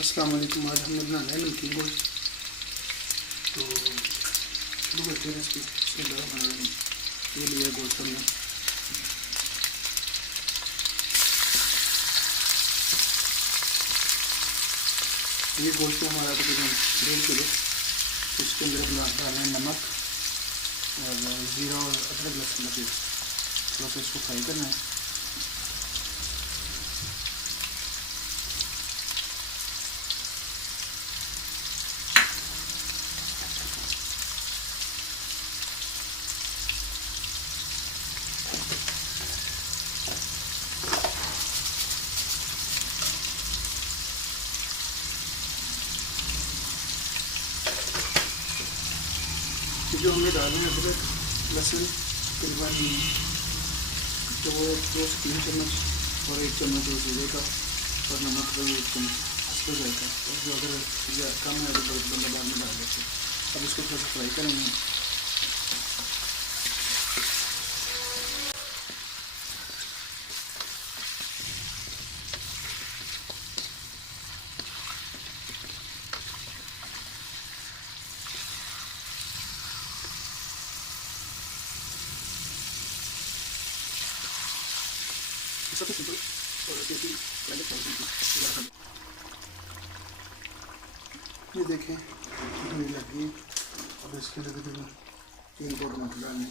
अस्सलाम वालेकुम। आज हमने बनाना है नमकीन गोश्त। तो शुरू करते हैं इसकी। ये लिया गोश्त हमने। ये गोश्त हमारा तकरीबन 1.5 किलो। इसके अंदर डालना है नमक और ज़ीरा और अदरक लहसुन का पेस्ट। थोड़ा सा इसको फ्राई करना है। जो हमने डाले हैं अदरक लहसुन तकरीबन तो वो 2 से 3 चम्मच और 1 चम्मच वो जीरे का और नमक का 1 चम्मच हो जाएगा। और जो अगर कम है तो बंदा बाद में डाल देते। अब इसको थोड़ा सा फ्राई करेंगे। ये देखें कितनी लगी। अब इसके अंदर तकरीबन 3 को टमाटर डालने,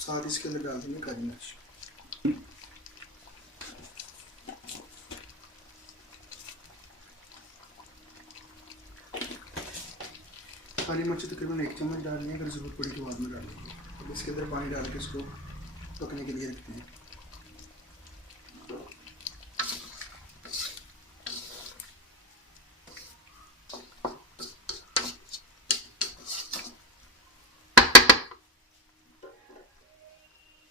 साथ इसके अंदर डाल देंगे काली मिर्च। काली मिर्च तकरीबन 1 चम्मच डालनी है, अगर ज़रूरत पड़ी तो बाद में डालेंगे। अब इसके अंदर पानी डाल के इसको पकने के लिए रखते हैं।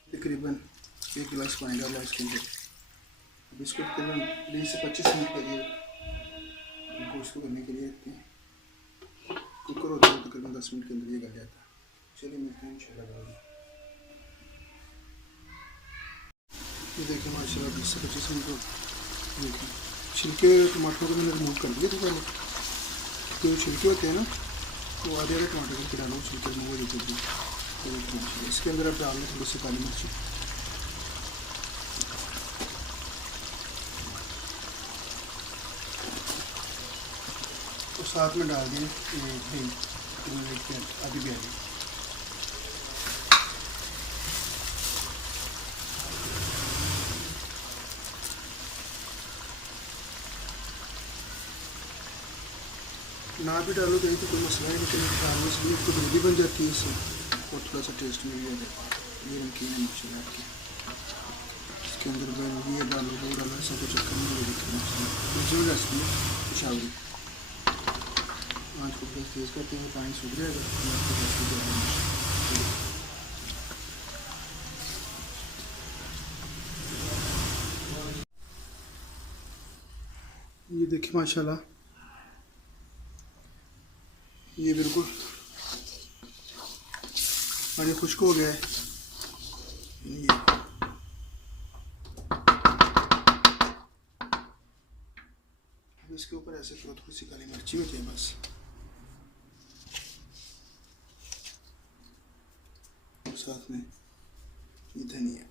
तकरीबन 1 गिलास पानी डाला इसके अंदर। अब इसको तकरीबन 20 से 25 मिनट के लिए गोश्त को करने के लिए रखते हैं। कुकर होता है तकरीबन 10 मिनट के अंदर ये गल जाता है। चलिए मिलते हैं इंशाल्लाह। ये देखिए माशाल्लाह 20 से 25 मिनट देखिए। छिलके टमाटरों को मैंने रिमूव कर दिए थे पहले। जो छिलके होते हैं ना वो आधे टमाटर करके डालो, छिलके रिमूव हो जाते हैं। इसके अंदर आप डाल दें थोड़ी सी काली मिर्ची, तो साथ में डाल दें आधी प्याज। ना भी डालो कहीं तो कोई मसला है, लेकिन डालने से भी तो ग्रेवी बन जाती है इससे और थोड़ा सा टेस्ट मिल जाता है। ये नमकीन है माशाल्लाह आपकी। इसके अंदर ये डालो वो डालो ऐसा कुछ चक्कर नहीं है। रेसिपी पिशावरी आँच को तेज़ करते हैं, पानी सूख जाएगा। ये देखिए माशाल्लाह ये बिल्कुल पानी खुश्क हो गया है। इसके ऊपर ऐसे थोड़ी सी काली मिर्ची होती है बस। और साथ में ये धनिया।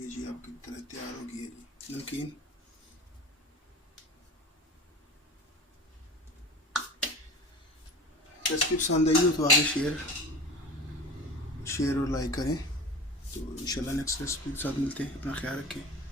ये जी आपकी तरह तैयार हो गई है जी नमकीन। रेसिपी पसंद आई हो तो आगे शेयर और लाइक करें। तो इंशाल्लाह नेक्स्ट रेसिपी के साथ मिलते हैं। अपना ख्याल रखें।